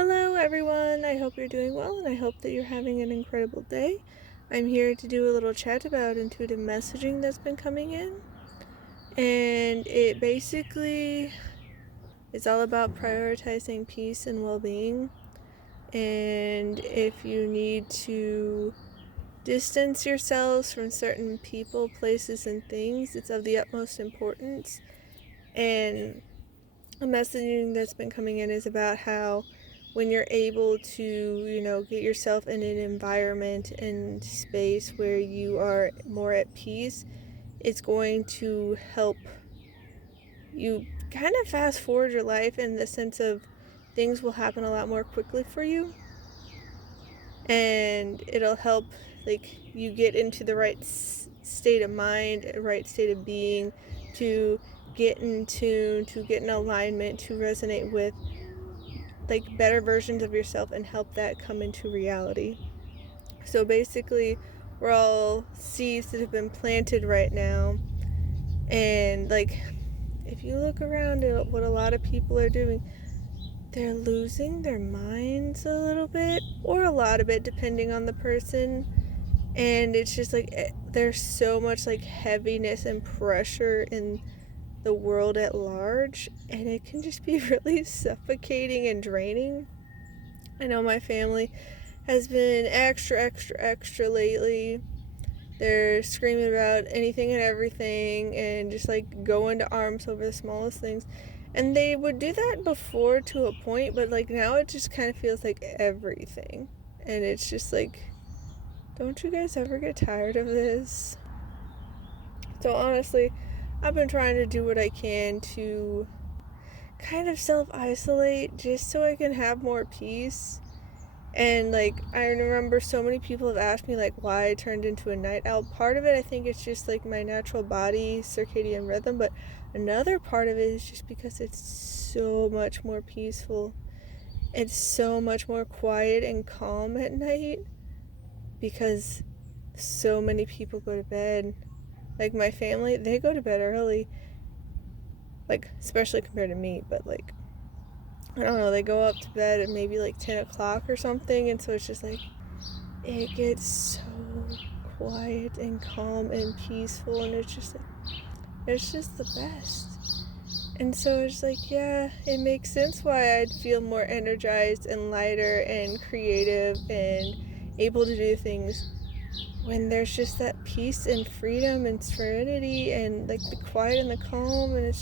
Hello, everyone. I hope you're doing well, and I hope that you're having an incredible day. I'm here to do a little chat about intuitive messaging that's been coming in, and it basically is all about prioritizing peace and well-being. And if you need to distance yourselves from certain people, places, and things, it's of the utmost importance. And the messaging that's been coming in is about how when you're able to, get yourself in an environment and space where you are more at peace, it's going to help you kind of fast forward your life in the sense of things will happen a lot more quickly for you. And it'll help, you get into the right state of mind, right state of being, to get in tune, to get in alignment, to resonate with better versions of yourself and help that come into reality. So basically, we're all seeds that have been planted right now, and if you look around at what a lot of people are doing, they're losing their minds a little bit, or a lot of it depending on the person. And it's just there's so much heaviness and pressure in the world at large, and it can just be really suffocating and draining. I know my family has been extra lately. They're screaming about anything and everything and just go into arms over the smallest things. And they would do that before to a point, but now it just kind of feels like everything. And it's just don't you guys ever get tired of this? So honestly, I've been trying to do what I can to kind of self-isolate just so I can have more peace. And I remember so many people have asked me why I turned into a night owl. Part of it, I think it's just my natural body circadian rhythm, but another part of it is just because it's so much more peaceful. It's so much more quiet and calm at night because so many people go to bed. My family, they go to bed early, especially compared to me, but I don't know, they go up to bed at maybe 10 o'clock or something, and so it's just it gets so quiet and calm and peaceful, and it's just the best. And so it's yeah, it makes sense why I'd feel more energized and lighter and creative and able to do things when there's just that peace and freedom and serenity and the quiet and the calm, and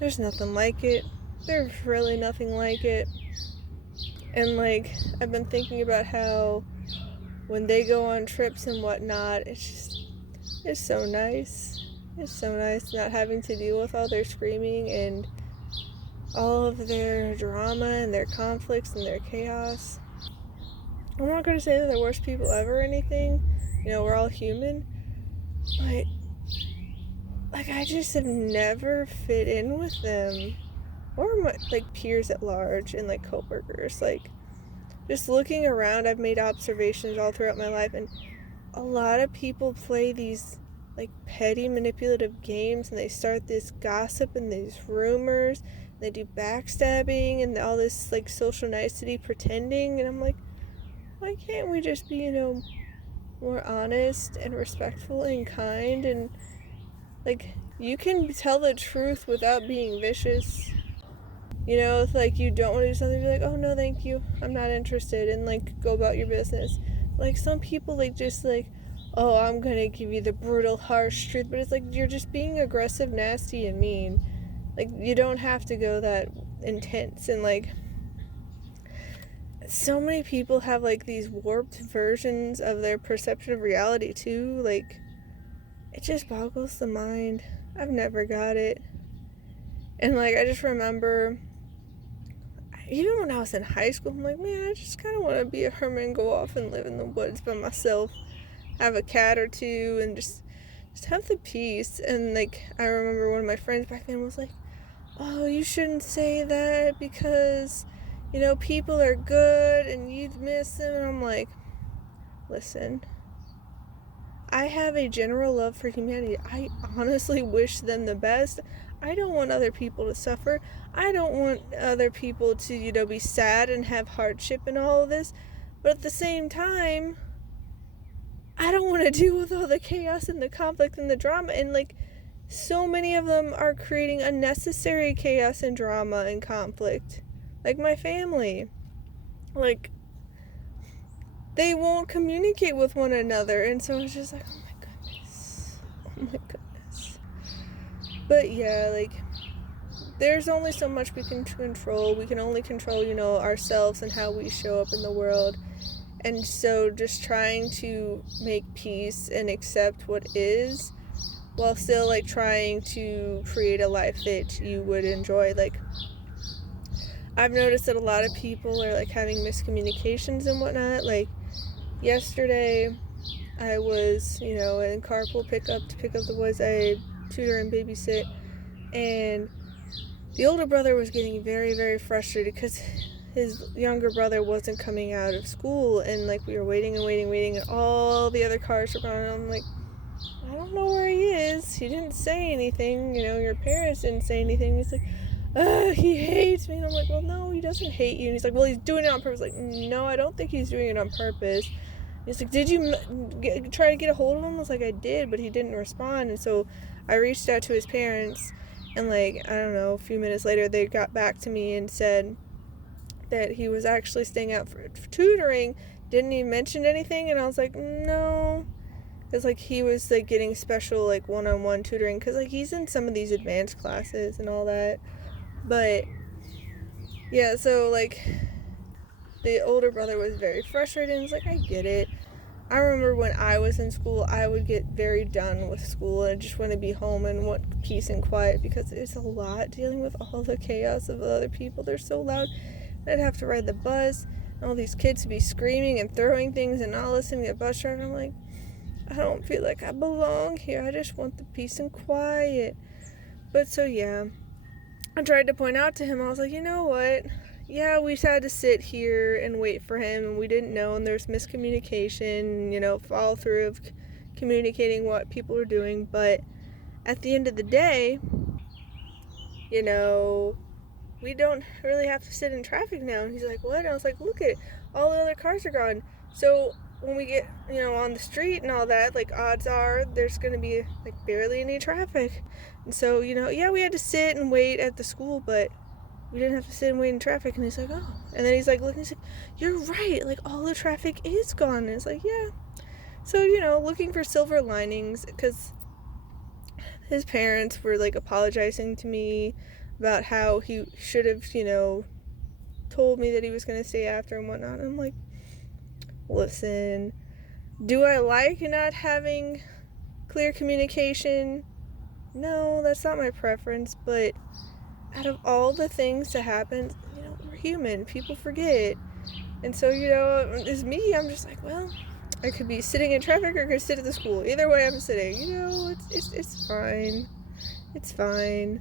there's nothing like it. There's really nothing like it. And I've been thinking about how when they go on trips and whatnot, it's so nice. It's so nice not having to deal with all their screaming and all of their drama and their conflicts and their chaos. I'm not going to say they're the worst people ever or anything. We're all human. But I just have never fit in with them, or my peers at large and coworkers. Just looking around, I've made observations all throughout my life, and a lot of people play these petty manipulative games, and they start this gossip and these rumors, and they do backstabbing and all this social nicety pretending, and I'm why can't we just be more honest and respectful and kind, and you can tell the truth without being vicious. If you don't want to do something, be oh no thank you, I'm not interested, and go about your business. Some people just oh, I'm gonna give you the brutal harsh truth, but it's you're just being aggressive, nasty, and mean. You don't have to go that intense. And so many people have these warped versions of their perception of reality too. It just boggles the mind. I've never got it. And I just remember, even when I was in high school, I'm man, I just kind of want to be a hermit and go off and live in the woods by myself, have a cat or two, and just have the peace. And I remember one of my friends back then was oh, you shouldn't say that because people are good and you'd miss them. And I'm listen, I have a general love for humanity. I honestly wish them the best. I don't want other people to suffer. I don't want other people to, be sad and have hardship and all of this. But at the same time, I don't want to deal with all the chaos and the conflict and the drama. And, like, so many of them are creating unnecessary chaos and drama and conflict. Like my family. Like, they won't communicate with one another. And so it's just like, oh my goodness. Oh my goodness. But yeah, like, there's only so much we can control. We can only control, ourselves and how we show up in the world. And so just trying to make peace and accept what is, while still, like, trying to create a life that you would enjoy. Like, I've noticed that a lot of people are, like, having miscommunications and whatnot. Like, yesterday, I was, in carpool pickup to pick up the boys I tutor and babysit, and the older brother was getting very, very frustrated because his younger brother wasn't coming out of school, and, like, we were waiting and waiting and waiting, and all the other cars were gone, and I'm like, I don't know where he is. He didn't say anything, your parents didn't say anything. He's like, he hates me. And I'm like, well, no, he doesn't hate you. And he's like, well, he's doing it on purpose. Like, no, I don't think he's doing it on purpose. And he's like, did you try to get a hold of him? I was like, I did, but he didn't respond. And so I reached out to his parents, and, like, I don't know, a few minutes later, they got back to me and said that he was actually staying out for tutoring. Didn't even mention anything. And I was like, no. Because, like, he was, like, getting special, like, one-on-one tutoring. Because, like, he's in some of these advanced classes and all that. But, yeah, so, like, the older brother was very frustrated. And was like, I get it. I remember when I was in school, I would get very done with school. And I just want to be home and want peace and quiet. Because it's a lot dealing with all the chaos of other people. They're so loud. I'd have to ride the bus. And all these kids would be screaming and throwing things and not listening to the bus driver. I'm like, I don't feel like I belong here. I just want the peace and quiet. But so, yeah, I tried to point out to him, I was like, you know what? Yeah, we had to sit here and wait for him, and we didn't know, and there's miscommunication, follow through of communicating what people were doing. But at the end of the day, we don't really have to sit in traffic now. And he's like, what? And I was like, look at it. All the other cars are gone. So when we get, on the street and all that, like, odds are there's going to be, like, barely any traffic. And so, yeah, we had to sit and wait at the school, but we didn't have to sit and wait in traffic. And he's like, oh. And then he's like, looking, he's like, you're right. Like, all the traffic is gone. And it's like, yeah. So, looking for silver linings, because his parents were, like, apologizing to me about how he should have, told me that he was going to stay after and whatnot. And I'm like, listen, do I like not having clear communication? No, that's not my preference, but out of all the things to happen, we're human. People forget. And so, as me, I'm just like, well, I could be sitting in traffic or I could sit at the school. Either way, I'm sitting. It's fine. It's fine.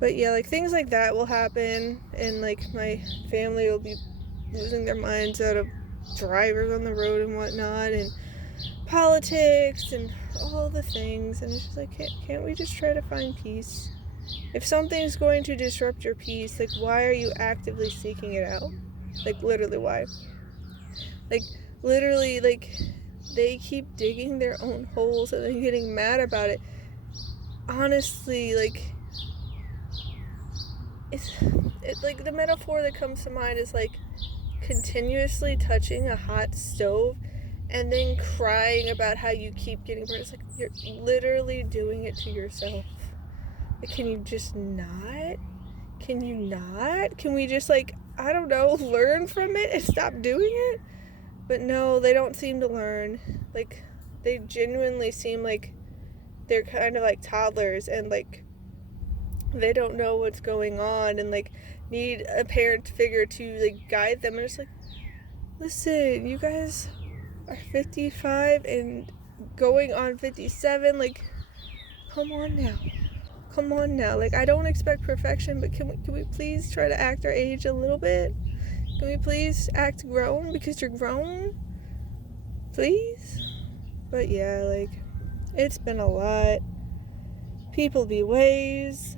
But yeah, like, things like that will happen, and, like, my family will be losing their minds out of drivers on the road and whatnot, and politics and all the things. And it's just like, can't we just try to find peace? If something's going to disrupt your peace, like, why are you actively seeking it out? Like, literally, why? Like, literally, like, they keep digging their own holes and then getting mad about it. Honestly, like, it's like, the metaphor that comes to mind is like continuously touching a hot stove and then crying about how you keep getting burned. It's like, you're literally doing it to yourself. Like, can you just not? Can you not? Can we just, like, I don't know, learn from it and stop doing it? But no, they don't seem to learn. Like, they genuinely seem like they're kind of like toddlers, and, like, they don't know what's going on, and, like, need a parent figure to, like, guide them. And it's like, listen, you guys are 55 and going on 57. Like, come on now. Like, I don't expect perfection, but can we please try to act our age a little bit? Can we please act grown, because you're grown? Please? But yeah, like, it's been a lot. People be ways.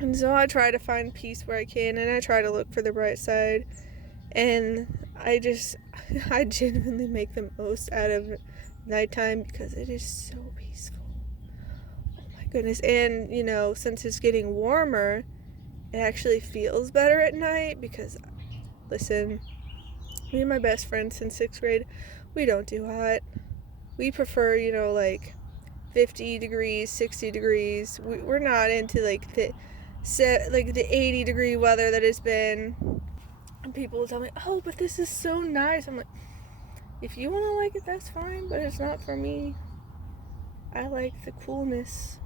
And so I try to find peace where I can, and I try to look for the bright side. And I genuinely make the most out of nighttime because it is so peaceful. Oh my goodness. And, since it's getting warmer, it actually feels better at night because, listen, me and my best friend since 6th grade, we don't do hot. We prefer, 50 degrees, 60 degrees. We're not into, the 80-degree weather that has been. And people will tell me, oh, but this is so nice. I'm like, if you want to like it, that's fine, but it's not for me. I like the coolness.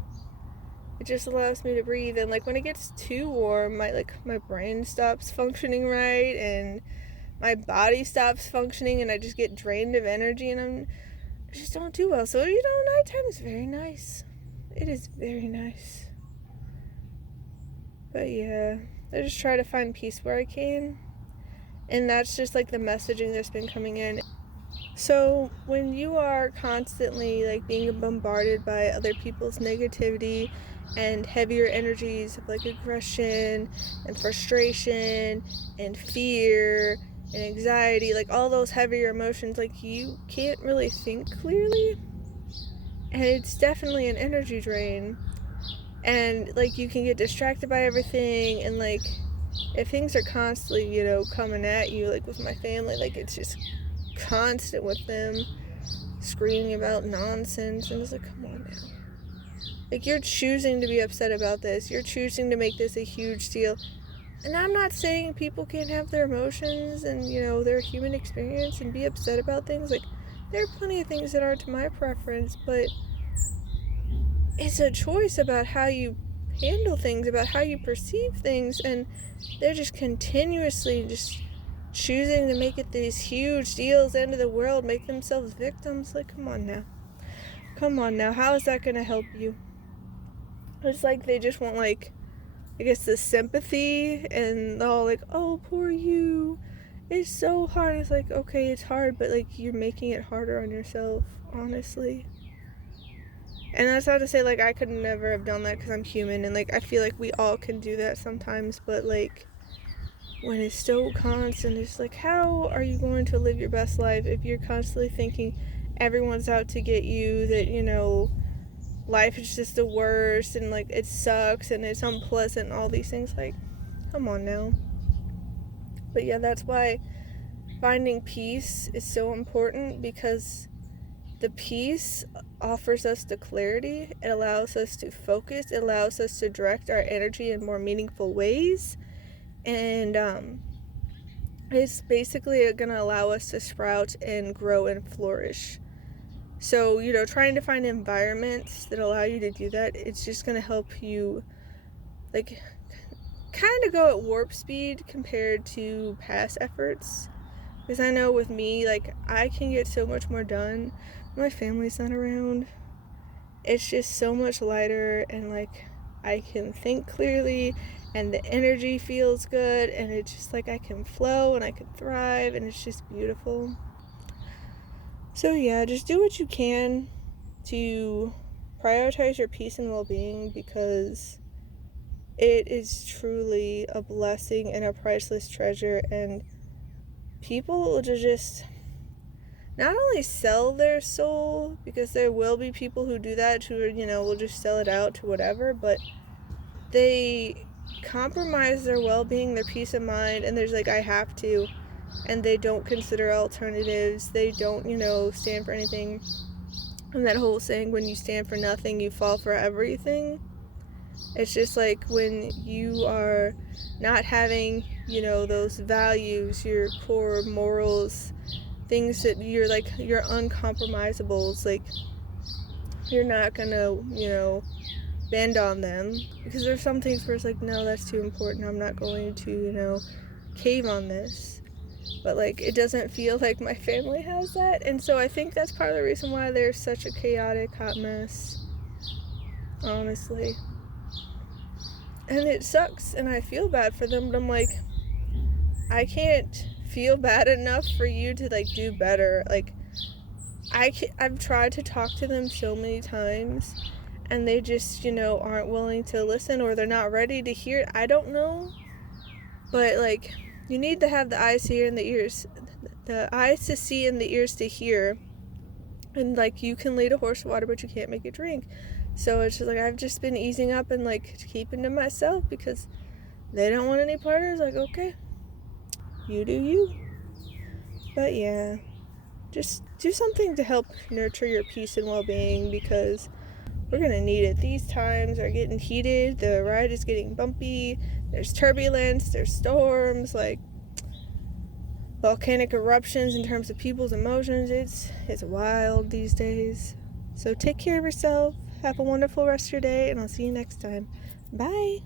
It just allows me to breathe. And, when it gets too warm, my brain stops functioning right, and my body stops functioning, and I just get drained of energy, and I just don't do well. So, nighttime is very nice. It is very nice. But, yeah, I just try to find peace where I can. And that's just, the messaging that's been coming in. So when you are constantly, being bombarded by other people's negativity and heavier energies of, aggression and frustration and fear and anxiety, all those heavier emotions, you can't really think clearly. And it's definitely an energy drain. And, you can get distracted by everything, and, if things are constantly, coming at you, with my family, it's just constant with them screaming about nonsense, and it's come on now. You're choosing to be upset about this. You're choosing to make this a huge deal. And I'm not saying people can't have their emotions and, their human experience and be upset about things. There are plenty of things that aren't to my preference, but it's a choice about how you handle things, about how you perceive things, and they're just continuously just choosing to make it these huge deals, end of the world, make themselves victims. Come on now. Come on now. How is that going to help you? It's they just want, I guess, the sympathy, and all oh, poor you. It's so hard. It's okay, it's hard, but, you're making it harder on yourself, honestly. And that's not to say, I could never have done that because I'm human, and, I feel we all can do that sometimes, but, when it's so constant, it's how are you going to live your best life if you're constantly thinking everyone's out to get you, that, life is just the worst, and, it sucks, and it's unpleasant, and all these things, come on now. But yeah, that's why finding peace is so important, because the peace offers us the clarity. It allows us to focus. It allows us to direct our energy in more meaningful ways. And it's basically going to allow us to sprout and grow and flourish. So, trying to find environments that allow you to do that, it's just going to help you, kind of go at warp speed compared to past efforts. Because I know with me, I can get so much more done when my family's not around. It's just so much lighter, and, I can think clearly, and the energy feels good, and it's just, I can flow, and I can thrive, and it's just beautiful. So, yeah, just do what you can to prioritize your peace and well-being, because it is truly a blessing and a priceless treasure, and people will just not only sell their soul, because there will be people who do that, who, will just sell it out to whatever, but they compromise their well-being, their peace of mind, and there's I have to, and they don't consider alternatives. They don't, stand for anything. And that whole saying, when you stand for nothing, you fall for everything. It's just when you are not having, those values, your core morals, things that you're you're uncompromisables, you're not gonna, bend on them, because there's some things where it's no, that's too important, I'm not going to, cave on this. But it doesn't feel like my family has that, and so I think that's part of the reason why they're such a chaotic hot mess, honestly. And it sucks, and I feel bad for them, but I'm I can't feel bad enough for you to do better. I've tried to talk to them so many times, and they just, aren't willing to listen, or they're not ready to hear. I don't know. But, like, you need to have the eyes to hear and the eyes to see and the ears to hear. And, like, you can lead a horse to water, but you can't make it drink. So it's just, like, I've just been easing up and, like, keeping to myself because they don't want any part of it. It's like, okay, you do you. But, yeah, just do something to help nurture your peace and well-being, because we're going to need it. These times are getting heated. The ride is getting bumpy. There's turbulence. There's storms. Like, volcanic eruptions in terms of people's emotions. It's wild these days. So take care of yourself. Have a wonderful rest of your day, and I'll see you next time. Bye.